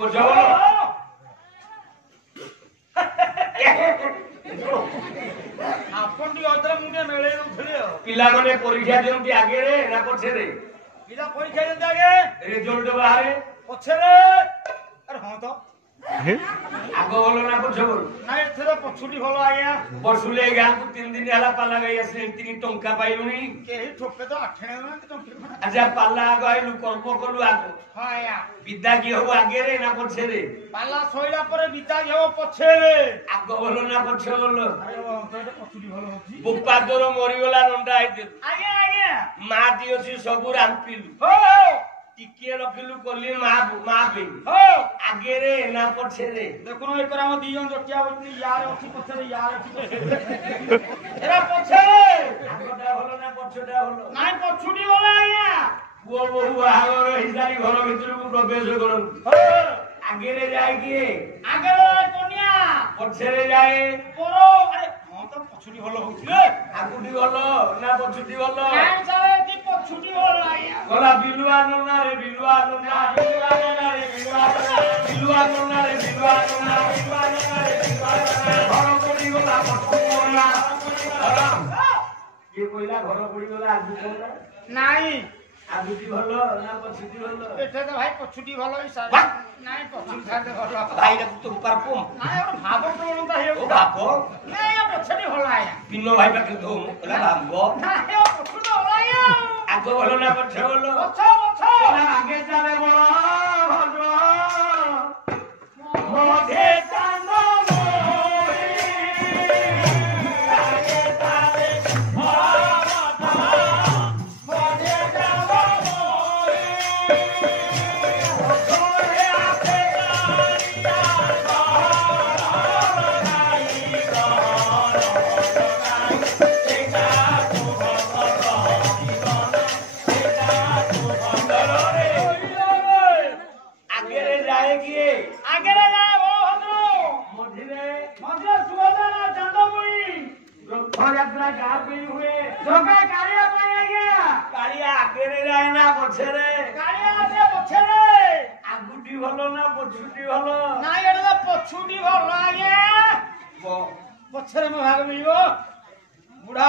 ପଛ ଆପଣ ଟିକେ ଅଦର ମୁଁ ଟିକେ ମେଳେଇ ଦଉଥିଲି ଆଉ ପିଲାମାନେ ପରୀକ୍ଷା ଦିଅନ୍ତି ଆଗରେ ନା ପଛରେ ପିଲା ପରୀକ୍ଷା ଦିଅନ୍ତି ଆଗେ ରେଜଲ୍ଟ ବାହାରେ ପଛରେ ଆରେ ହଁ ତ ଆଗ ଭଲ ନା ପଛ ଭଲ ନାଇଁ ଏଥର ପଛୁଟି ଭଲ ଆଜ୍ଞା ବର୍ଷୁଲେ ଗାଁକୁ 3 ଦିନ ହେଲା ପାଲା ଗାଇ ଆସିଲେ ଏତିକି ଟଙ୍କା ପାଇଲୁଣି କେହି ଠୋପେ ତ ଆଠେଣେ ନାହାନ୍ତି ଟଙ୍କା ଆଚ୍ଛା ପାଲା ଆଗ ଆଇଲୁ କର୍ମ କଲୁ ଆଗ ହଁ ଆଜ୍ଞା ବିଦା କି ହବ ଆଗରେ ନା ପଛରେ ପାଲା ସଇଲା ପରେ ବିଦାଗି ହବ ପଛରେ ଆଗ ଭଲ ନା ପଛ ଭଲ ଆରେ ପଛୁଟି ଭଲ ହଉଛି ବୁପା ତୋର ମରିଗଲା ନଣ୍ଡା ହେଇଥିଲୁ ଆଜ୍ଞା ଆଜ୍ଞା ମା ଦି ଅଛି ସବୁ ରାମ୍ପିଲୁ ହଉ ଟିକିଏ ରଖିଲୁ କଲି ମା ପେ ହଉ ଆଗରେ ନା ପଛରେ ଦେଖୁନ ଏକରେ ଆମ ଦି ଜଣ ଜଟିଆ ବସିଛନ୍ତି ୟାର ଅଛି ପଛରେ ୟାର ଅଛି ଏରା ପଛରେ ଆଗଟା ଭଲ ନା ପଛଟା ଭଲ ନାଇଁ ପଛୁଟି ଭଲ ଆଜ୍ଞା ପୁଅ ବୋହୁ ବାହାଘର ହେଇସାରି ଘର ଭିତରକୁ ପ୍ରବେଶ କରନ୍ତୁ ଆଗରେ ଯାଏ କିଏ ଆଗରେ କନ୍ୟା ପଛରେ ଯାଏ ପର ଆରେ ହଁ ତ ପଛୁଟି ଭଲ ହଉଛି ରେ ଆଗୁଟି ଭଲ ନା ପଛୁଟି ଭଲ ନାଇଁ ଚାଲେ କି ପଛୁଟି ଭଲ ଆଜ୍ଞା ଗଲା ବିଲୁଆ ନନା ରେ ବିଲୁଆ ନନା ବିଲୁଆ ନନା ରେ ବିଲୁଆ ନନା ବିଲୁଆ ନନା ରେ ବିଲୁଆ ନନା ବିଲୁଆ ନନା ରେ ବିଲୁଆ ନନା ଘର ପଡ଼ିଗଲା ପଛକୁ ଗଲା କିଏ କହିଲା ଘର ପଡ଼ିଗଲା ଆଗକୁ ଗଲା ନାଇଁ ଆଗୁଟି ଭଲ ନା ପଛୁଟି ଭଲ ଏଠେ ତ ଭାଇ ପଛୁଟି ଭଲ ହିସାବ ନାଇଁ ପଛୁଟି ଛାଡେ ଭଲ ଭାଇଟା ତୁ ପାରପୁ ନାଇଁ ଗୋଟେ ଭାବ ପ୍ରବଣତା ଓ ହେଇଯାଉଛି ବାପ ନାଇଁ ପଛୁଟି ଭଲ ଆଜ୍ଞା ପିନ ଭାଇ ପାଖରେ ଧୋମ କହିଲା ଭାବ ନାଇଁ ପଛୁଟି ଭଲ ଆଜ୍ଞା ଆଗ ଭଲ ନା ପଛ ଭଲ ପଛ ପଛ ଆଗେ ଚାଲେ ବଳ ଭଦ୍ର ମଧେ ଚାନ୍ଦ रथयात्रा गाँ पे हुए कालिया आगे जाए ना पछरे आगुटी भलो ना पछुटी भलो नाଇଁ ଏଟା ପଛୁଟି ଭଲ ଆଜ୍ଞା ପଛରେ ମୋ ଭାଗ ମିଳିବ ବୁଢା